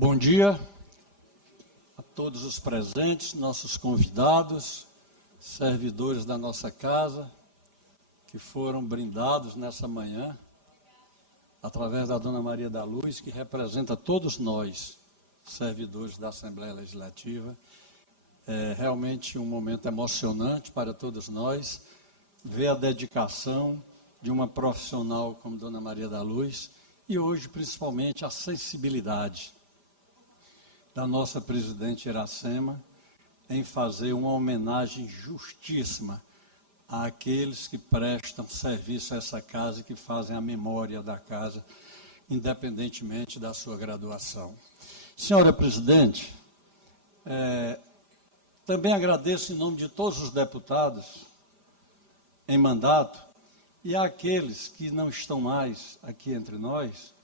Bom dia a todos os presentes, nossos convidados, servidores da nossa casa, que foram brindados nessa manhã, através da Dona Maria da Luz, que representa todos nós, servidores da Assembleia Legislativa. É realmente um momento emocionante para todos nós, ver a dedicação de uma profissional como Dona Maria da Luz, e hoje, principalmente, a sensibilidade da nossa presidente Iracema em fazer uma homenagem justíssima àqueles que prestam serviço a essa casa e que fazem a memória da casa, independentemente da sua graduação. Senhora presidente, também agradeço em nome de todos os deputados em mandato e àqueles que não estão mais aqui entre nós,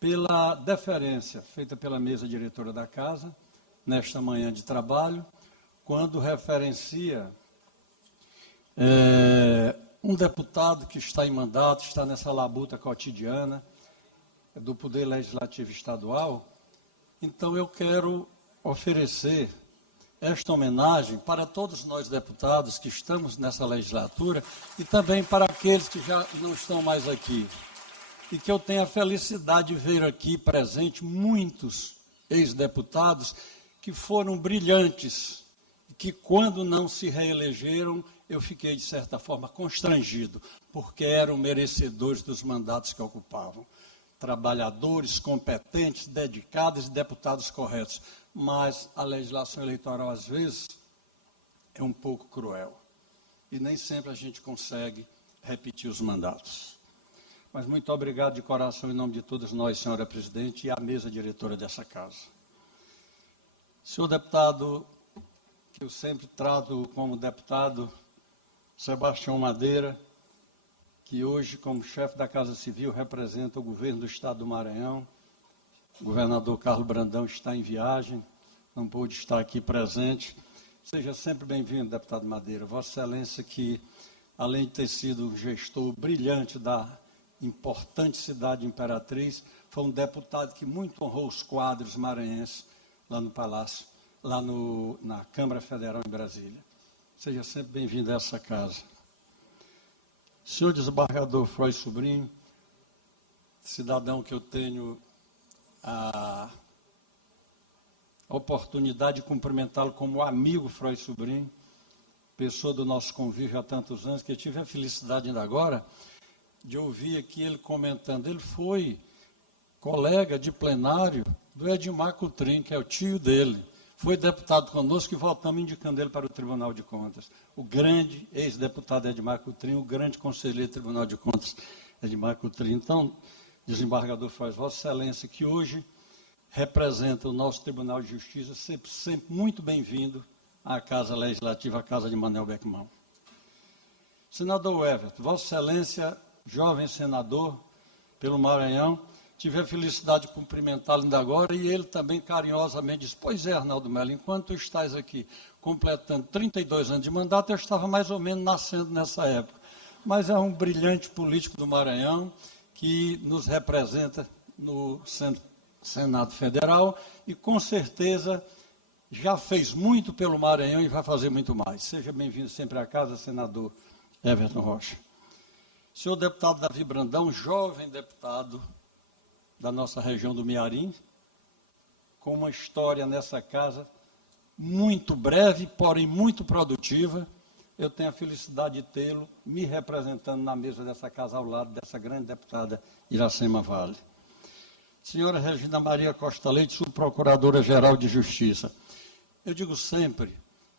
pela deferência feita pela mesa diretora da casa, nesta manhã de trabalho, quando referencia um deputado que está em mandato, está nessa labuta cotidiana do Poder Legislativo Estadual. Então, eu quero oferecer esta homenagem para todos nós deputados que estamos nessa legislatura e também para aqueles que já não estão mais aqui. E que eu tenho a felicidade de ver aqui presente muitos ex-deputados que foram brilhantes, que quando não se reelegeram, eu fiquei, de certa forma, constrangido, porque eram merecedores dos mandatos que ocupavam. Trabalhadores, competentes, dedicados e deputados corretos. Mas a legislação eleitoral, às vezes, é um pouco cruel. E nem sempre a gente consegue repetir os mandatos. Mas muito obrigado de coração em nome de todos nós, senhora presidente, e a mesa diretora dessa casa. Senhor deputado, que eu sempre trato como deputado Sebastião Madeira, que hoje, como chefe da Casa Civil, representa o governo do Estado do Maranhão. O governador Carlos Brandão está em viagem, não pôde estar aqui presente. Seja sempre bem-vindo, deputado Madeira. Vossa Excelência, que além de ter sido um gestor brilhante da importante cidade de Imperatriz, foi um deputado que muito honrou os quadros maranhenses lá no Palácio, lá na Câmara Federal em Brasília. Seja sempre bem-vindo a essa casa. Senhor desembargador Froy Sobrinho, cidadão que eu tenho a oportunidade de cumprimentá-lo como amigo Froy Sobrinho, pessoa do nosso convívio há tantos anos, que eu tive a felicidade ainda agora de ouvir aqui ele comentando. Ele foi colega de plenário do Edmar Coutrin, que é o tio dele. Foi deputado conosco e voltamos indicando ele para o Tribunal de Contas. O grande ex-deputado Edmar Coutrin, o grande conselheiro do Tribunal de Contas Edmar Coutrin. Então, desembargador Froy, Vossa Excelência, que hoje representa o nosso Tribunal de Justiça, sempre muito bem-vindo à Casa Legislativa, à Casa de Manel Beckmann. Senador Everton, Vossa Excelência, jovem senador pelo Maranhão, tive a felicidade de cumprimentá-lo ainda agora, e ele também carinhosamente disse: pois é, Arnaldo Melo, enquanto tu estás aqui completando 32 anos de mandato, eu estava mais ou menos nascendo nessa época. Mas é um brilhante político do Maranhão, que nos representa no Senado Federal, e com certeza já fez muito pelo Maranhão e vai fazer muito mais. Seja bem-vindo sempre à casa, senador Everton Rocha. Senhor deputado Davi Brandão, jovem deputado da nossa região do Mearim, com uma história nessa casa muito breve, porém muito produtiva. Eu tenho a felicidade de tê-lo me representando na mesa dessa casa ao lado dessa grande deputada Iracema Vale. Senhora Regina Maria Costa Leite, subprocuradora-geral de Justiça. Eu digo sempre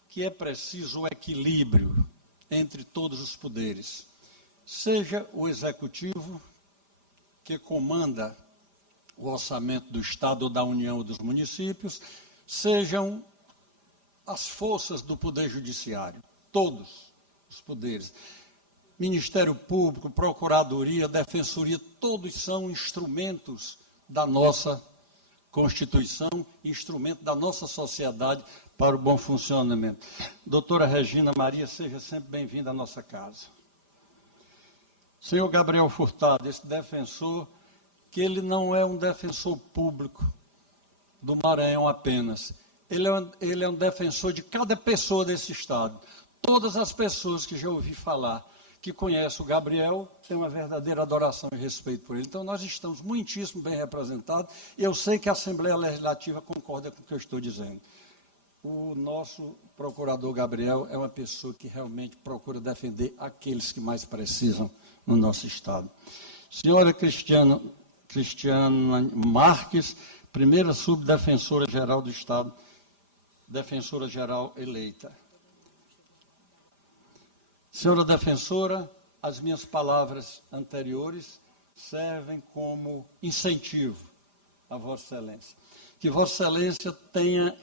que é preciso o equilíbrio entre todos os poderes. Seja o executivo, que comanda o orçamento do Estado ou da União ou dos municípios, sejam as forças do Poder Judiciário, todos os poderes. Ministério Público, Procuradoria, Defensoria, todos são instrumentos da nossa Constituição, instrumento da nossa sociedade para o bom funcionamento. Doutora Regina Maria, seja sempre bem-vinda à nossa casa. Senhor Gabriel Furtado, esse defensor, que ele não é um defensor público, do Maranhão apenas. Ele é um defensor de cada pessoa desse Estado. Todas as pessoas que já ouvi falar, que conhecem o Gabriel, têm uma verdadeira adoração e respeito por ele. Então, nós estamos muitíssimo bem representados. Eu sei que a Assembleia Legislativa concorda com o que eu estou dizendo. O nosso procurador Gabriel é uma pessoa que realmente procura defender aqueles que mais precisam no nosso Estado. Senhora Cristiana Marques, primeira subdefensora-geral do Estado, defensora-geral eleita. Senhora defensora, as minhas palavras anteriores servem como incentivo a Vossa Excelência. Que Vossa Excelência tenha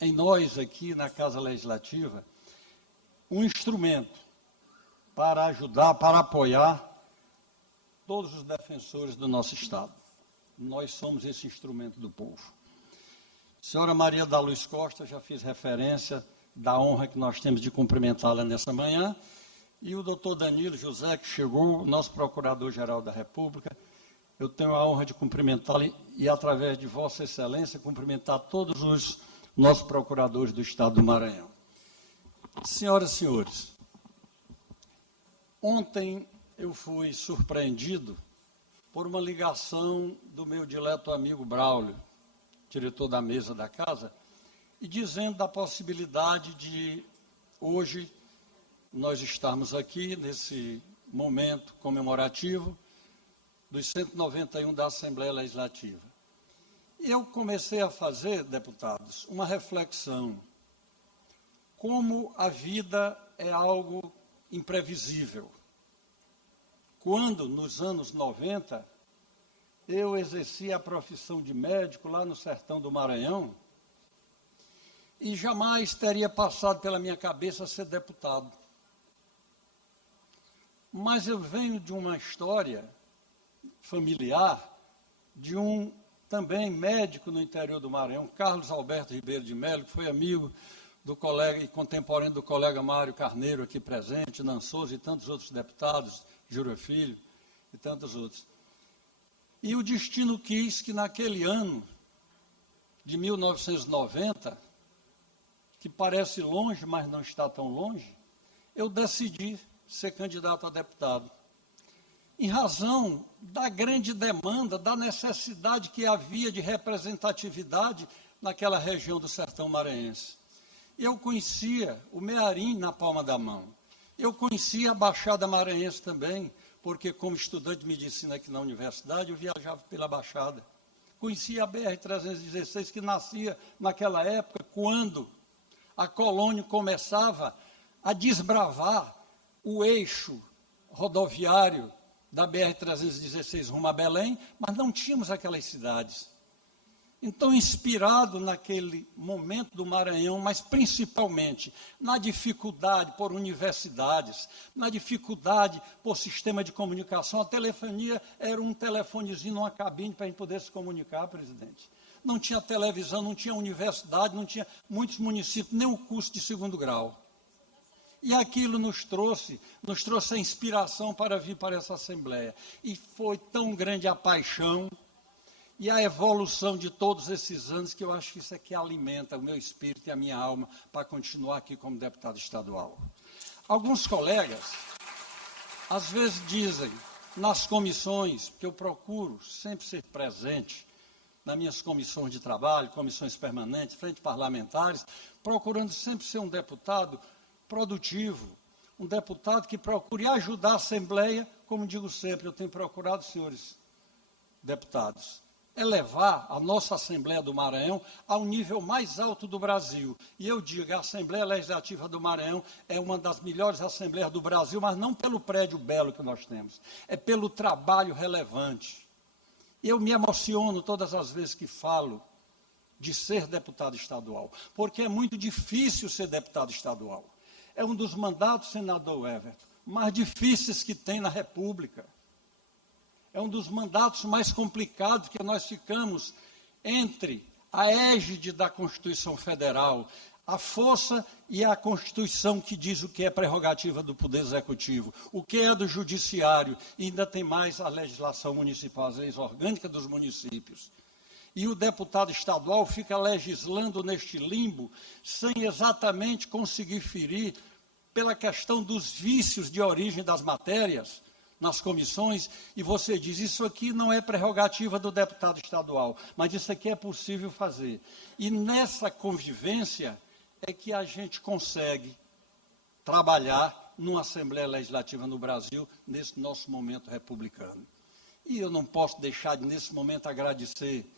em nós aqui na Casa Legislativa um instrumento para ajudar, para apoiar todos os defensores do nosso Estado. Nós somos esse instrumento do povo. Senhora Maria da Luz Costa, já fiz referência da honra que nós temos de cumprimentá-la nessa manhã, e o doutor Danilo José, que chegou, nosso Procurador-Geral da República. Eu tenho a honra de cumprimentá-lo e, através de Vossa Excelência, cumprimentar todos os nossos procuradores do Estado do Maranhão. Senhoras e senhores, ontem eu fui surpreendido por uma ligação do meu dileto amigo Braulio, diretor da mesa da casa, e dizendo da possibilidade de, hoje, nós estarmos aqui nesse momento comemorativo dos 191 da Assembleia Legislativa. Eu comecei a fazer, deputados, uma reflexão. Como a vida é algo imprevisível. Quando, nos anos 90, eu exercia a profissão de médico lá no sertão do Maranhão, e jamais teria passado pela minha cabeça ser deputado. Mas eu venho de uma história familiar de um também médico no interior do Maranhão, Carlos Alberto Ribeiro de Melo, que foi amigo do colega e contemporâneo do colega Mário Carneiro aqui presente, Nançoso e tantos outros deputados, Júlio Filho e tantos outros. E o destino quis que naquele ano de 1990, que parece longe, mas não está tão longe, eu decidi ser candidato a deputado. Em razão da grande demanda, da necessidade que havia de representatividade naquela região do sertão maranhense. Eu conhecia o Mearim na palma da mão. Eu conhecia a Baixada Maranhense também, porque como estudante de medicina aqui na universidade, eu viajava pela Baixada. Conhecia a BR-316, que nascia naquela época, quando a colônia começava a desbravar o eixo rodoviário da BR-316 rumo a Belém, mas não tínhamos aquelas cidades. Então, inspirado naquele momento do Maranhão, mas principalmente na dificuldade por universidades, na dificuldade por sistema de comunicação, a telefonia era um telefonezinho numa cabine para a gente poder se comunicar, presidente. Não tinha televisão, não tinha universidade, não tinha muitos municípios, nem o curso de segundo grau. E aquilo nos trouxe a inspiração para vir para essa Assembleia. E foi tão grande a paixão e a evolução de todos esses anos que eu acho que isso é que alimenta o meu espírito e a minha alma para continuar aqui como deputado estadual. Alguns colegas, às vezes dizem, nas comissões, porque eu procuro sempre ser presente, nas minhas comissões de trabalho, comissões permanentes, frente parlamentares, procurando sempre ser um deputado produtivo, um deputado que procure ajudar a Assembleia, como digo sempre, eu tenho procurado, senhores deputados, elevar a nossa Assembleia do Maranhão ao nível mais alto do Brasil. E eu digo, a Assembleia Legislativa do Maranhão é uma das melhores assembleias do Brasil, mas não pelo prédio belo que nós temos, é pelo trabalho relevante. Eu me emociono todas as vezes que falo de ser deputado estadual, porque é muito difícil ser deputado estadual. É um dos mandatos, senador Everton, mais difíceis que tem na República. É um dos mandatos mais complicados, que nós ficamos entre a égide da Constituição Federal, a força e a Constituição que diz o que é prerrogativa do Poder Executivo, o que é do Judiciário, e ainda tem mais a legislação municipal, as leis orgânicas dos municípios. E o deputado estadual fica legislando neste limbo, sem exatamente conseguir ferir pela questão dos vícios de origem das matérias nas comissões, e você diz, isso aqui não é prerrogativa do deputado estadual, mas isso aqui é possível fazer. E nessa convivência é que a gente consegue trabalhar numa Assembleia Legislativa no Brasil, nesse nosso momento republicano. E eu não posso deixar de, nesse momento, agradecer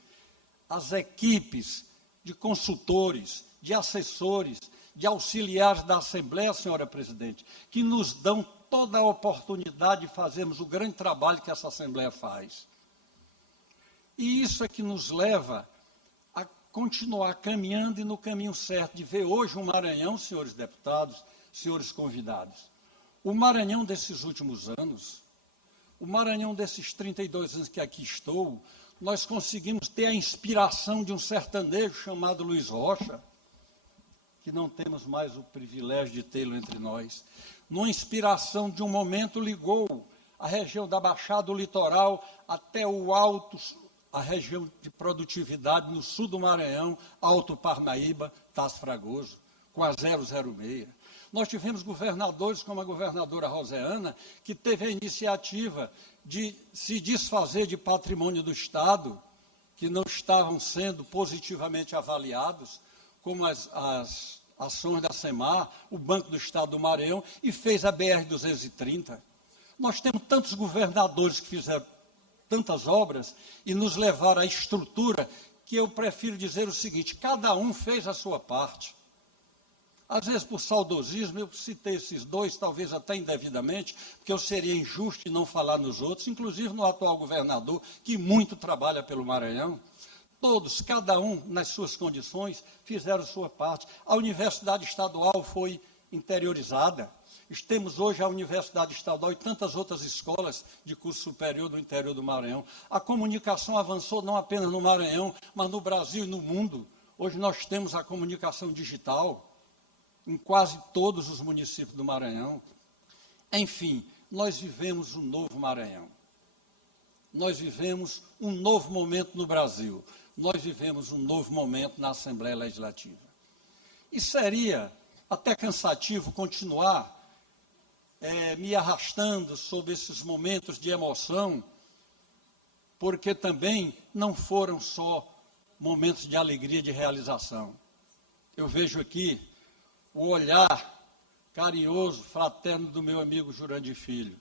as equipes de consultores, de assessores, de auxiliares da Assembleia, senhora presidente, que nos dão toda a oportunidade de fazermos o grande trabalho que essa Assembleia faz. E isso é que nos leva a continuar caminhando e no caminho certo, de ver hoje o Maranhão, senhores deputados, senhores convidados. O Maranhão desses últimos anos, o Maranhão desses 32 anos que aqui estou, nós conseguimos ter a inspiração de um sertanejo chamado Luiz Rocha, que não temos mais o privilégio de tê-lo entre nós. Numa inspiração de um momento, ligou a região da Baixada, o litoral, até o alto, a região de produtividade no sul do Maranhão, Alto Parnaíba, Tasso Fragoso, com a 006. Nós tivemos governadores, como a governadora Roseana, que teve a iniciativa de se desfazer de patrimônio do Estado, que não estavam sendo positivamente avaliados, como as ações da SEMAR, o Banco do Estado do Maranhão, e fez a BR-230. Nós temos tantos governadores que fizeram tantas obras e nos levaram à estrutura, que eu prefiro dizer o seguinte, cada um fez a sua parte. Às vezes, por saudosismo, eu citei esses dois, talvez até indevidamente, porque eu seria injusto em não falar nos outros, inclusive no atual governador, que muito trabalha pelo Maranhão. Todos, cada um, nas suas condições, fizeram sua parte. A Universidade Estadual foi interiorizada. Temos hoje a Universidade Estadual e tantas outras escolas de curso superior do interior do Maranhão. A comunicação avançou não apenas no Maranhão, mas no Brasil e no mundo. Hoje nós temos a comunicação digital em quase todos os municípios do Maranhão. Enfim, nós vivemos um novo Maranhão. Nós vivemos um novo momento no Brasil. Nós vivemos um novo momento na Assembleia Legislativa. E seria até cansativo continuar me arrastando sobre esses momentos de emoção, porque também não foram só momentos de alegria, de realização. Eu vejo aqui o olhar carinhoso, fraterno do meu amigo Jurandir Filho.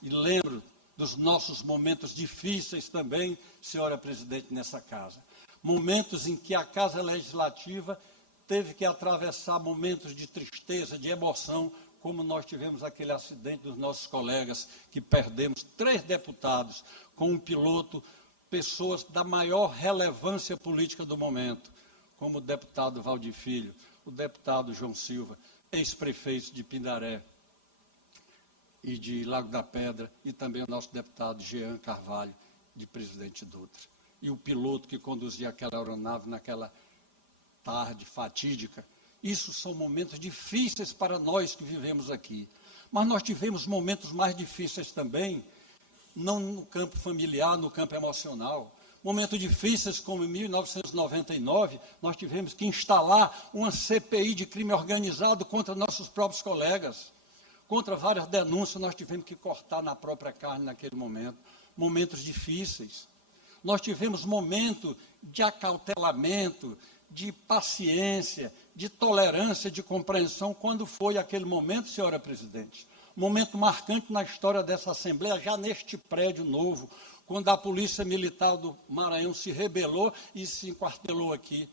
E lembro dos nossos momentos difíceis também, senhora presidente, nessa casa. Momentos em que a Casa Legislativa teve que atravessar momentos de tristeza, de emoção, como nós tivemos aquele acidente dos nossos colegas, que perdemos 3 deputados com um piloto, pessoas da maior relevância política do momento, como o deputado Valdir Filho, o deputado João Silva, ex-prefeito de Pindaré e de Lago da Pedra, e também o nosso deputado Jean Carvalho, de Presidente Dutra. E o piloto que conduzia aquela aeronave naquela tarde fatídica. Isso são momentos difíceis para nós que vivemos aqui. Mas nós tivemos momentos mais difíceis também, não no campo familiar, no campo emocional. Momentos difíceis, como em 1999, nós tivemos que instalar uma CPI de crime organizado contra nossos próprios colegas. Contra várias denúncias, nós tivemos que cortar na própria carne naquele momento. Momentos difíceis. Nós tivemos momento de acautelamento, de paciência, de tolerância, de compreensão, quando foi aquele momento, senhora presidente. Momento marcante na história dessa Assembleia, já neste prédio novo, quando a Polícia Militar do Maranhão se rebelou e se enquartelou aqui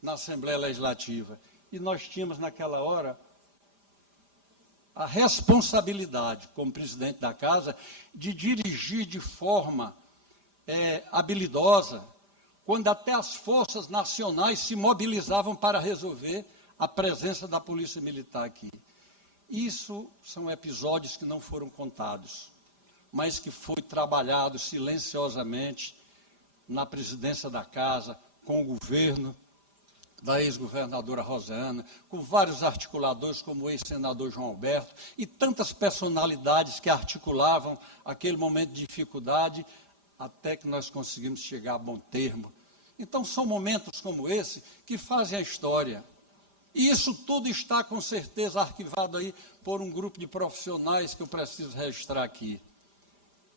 na Assembleia Legislativa. E nós tínhamos, naquela hora, a responsabilidade, como presidente da Casa, de dirigir de forma habilidosa, quando até as forças nacionais se mobilizavam para resolver a presença da Polícia Militar aqui. Isso são episódios que não foram contados, mas que foi trabalhado silenciosamente na presidência da Casa, com o governo da ex-governadora Roseana, com vários articuladores, como o ex-senador João Alberto, e tantas personalidades que articulavam aquele momento de dificuldade, até que nós conseguimos chegar a bom termo. Então, são momentos como esse que fazem a história. E isso tudo está, com certeza, arquivado aí por um grupo de profissionais que eu preciso registrar aqui.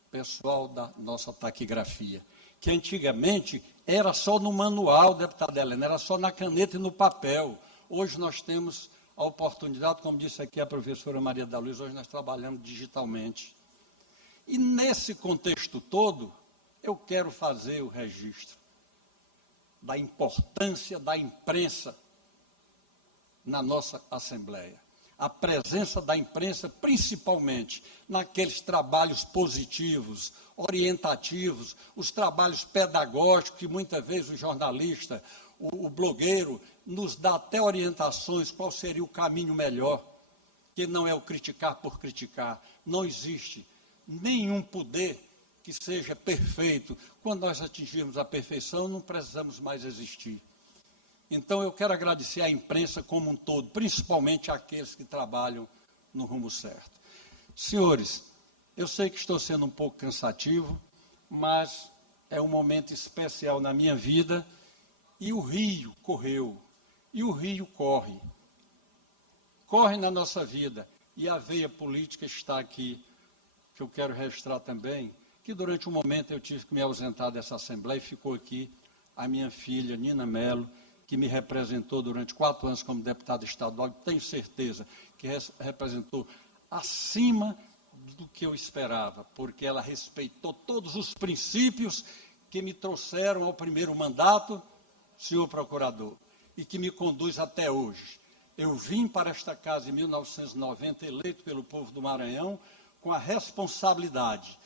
Pessoal da nossa taquigrafia, que antigamente era só no manual, deputada Helena, era só na caneta e no papel. Hoje nós temos a oportunidade, como disse aqui a professora Maria da Luz, hoje nós trabalhamos digitalmente. E nesse contexto todo, eu quero fazer o registro da importância da imprensa na nossa Assembleia. A presença da imprensa, principalmente naqueles trabalhos positivos, orientativos, os trabalhos pedagógicos, que muitas vezes o jornalista, o blogueiro, nos dá até orientações qual seria o caminho melhor, que não é o criticar por criticar. Não existe nenhum poder que seja perfeito. Quando nós atingirmos a perfeição, não precisamos mais existir. Então, eu quero agradecer à imprensa como um todo, principalmente àqueles que trabalham no rumo certo. Senhores, eu sei que estou sendo um pouco cansativo, mas é um momento especial na minha vida, e o rio correu, e o rio corre. Corre na nossa vida, e a veia política está aqui, que eu quero registrar também, que durante um momento eu tive que me ausentar dessa Assembleia, e ficou aqui a minha filha, Nina Mello, que me representou durante 4 anos como deputada estadual, tenho certeza que representou acima do que eu esperava, porque ela respeitou todos os princípios que me trouxeram ao primeiro mandato, senhor procurador, e que me conduz até hoje. Eu vim para esta casa em 1990, eleito pelo povo do Maranhão, com a responsabilidade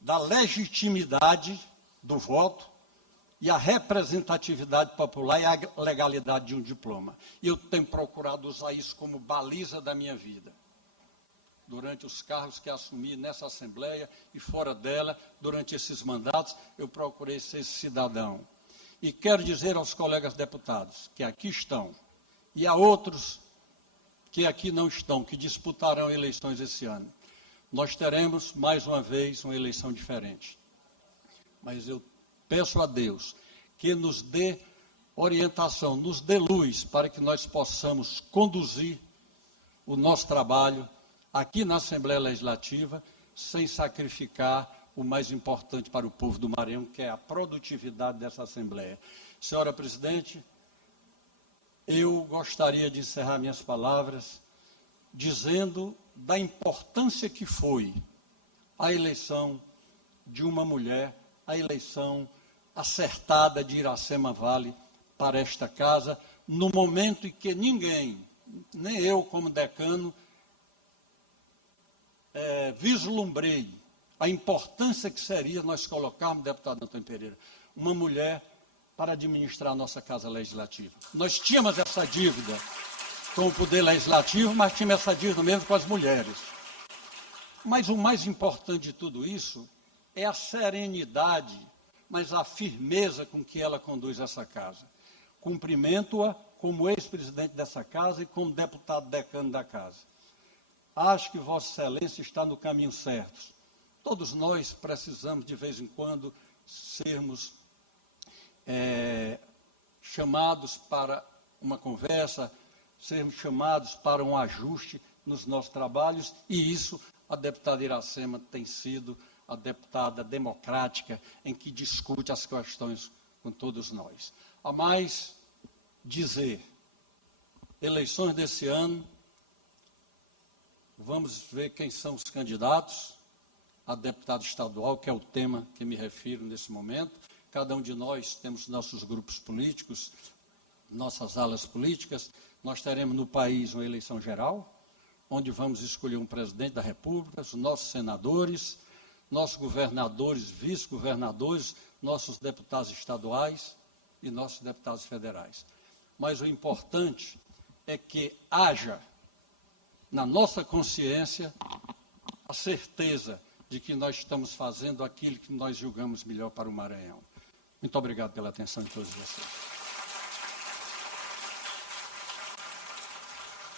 da legitimidade do voto, e a representatividade popular e a legalidade de um diploma. E eu tenho procurado usar isso como baliza da minha vida. Durante os cargos que assumi nessa Assembleia e fora dela, durante esses mandatos, eu procurei ser esse cidadão. E quero dizer aos colegas deputados que aqui estão, e a outros que aqui não estão, que disputarão eleições esse ano, nós teremos, mais uma vez, uma eleição diferente. Mas eu peço a Deus que nos dê orientação, nos dê luz para que nós possamos conduzir o nosso trabalho aqui na Assembleia Legislativa sem sacrificar o mais importante para o povo do Maranhão, que é a produtividade dessa Assembleia. Senhora Presidente, eu gostaria de encerrar minhas palavras dizendo da importância que foi a eleição de uma mulher, a eleição acertada de Iracema Vale para esta casa, no momento em que ninguém, nem eu como decano, vislumbrei a importância que seria nós colocarmos, deputado Antônio Pereira, uma mulher para administrar a nossa Casa Legislativa. Nós tínhamos essa dívida com o Poder Legislativo, mas tínhamos essa dívida mesmo com as mulheres. Mas o mais importante de tudo isso é a serenidade, mas a firmeza com que ela conduz essa casa. Cumprimento-a como ex-presidente dessa casa e como deputado decano da casa. Acho que Vossa Excelência está no caminho certo. Todos nós precisamos, de vez em quando, sermos chamados para uma conversa, sermos chamados para um ajuste nos nossos trabalhos, e isso a deputada Iracema tem sido a deputada democrática em que discute as questões com todos nós. A mais dizer, eleições desse ano, vamos ver quem são os candidatos a deputado estadual, que é o tema que me refiro nesse momento. Cada um de nós temos nossos grupos políticos, nossas alas políticas. Nós teremos no país uma eleição geral, onde vamos escolher um presidente da República, os nossos senadores, nossos governadores, vice-governadores, nossos deputados estaduais e nossos deputados federais. Mas o importante é que haja na nossa consciência a certeza de que nós estamos fazendo aquilo que nós julgamos melhor para o Maranhão. Muito obrigado pela atenção de todos vocês.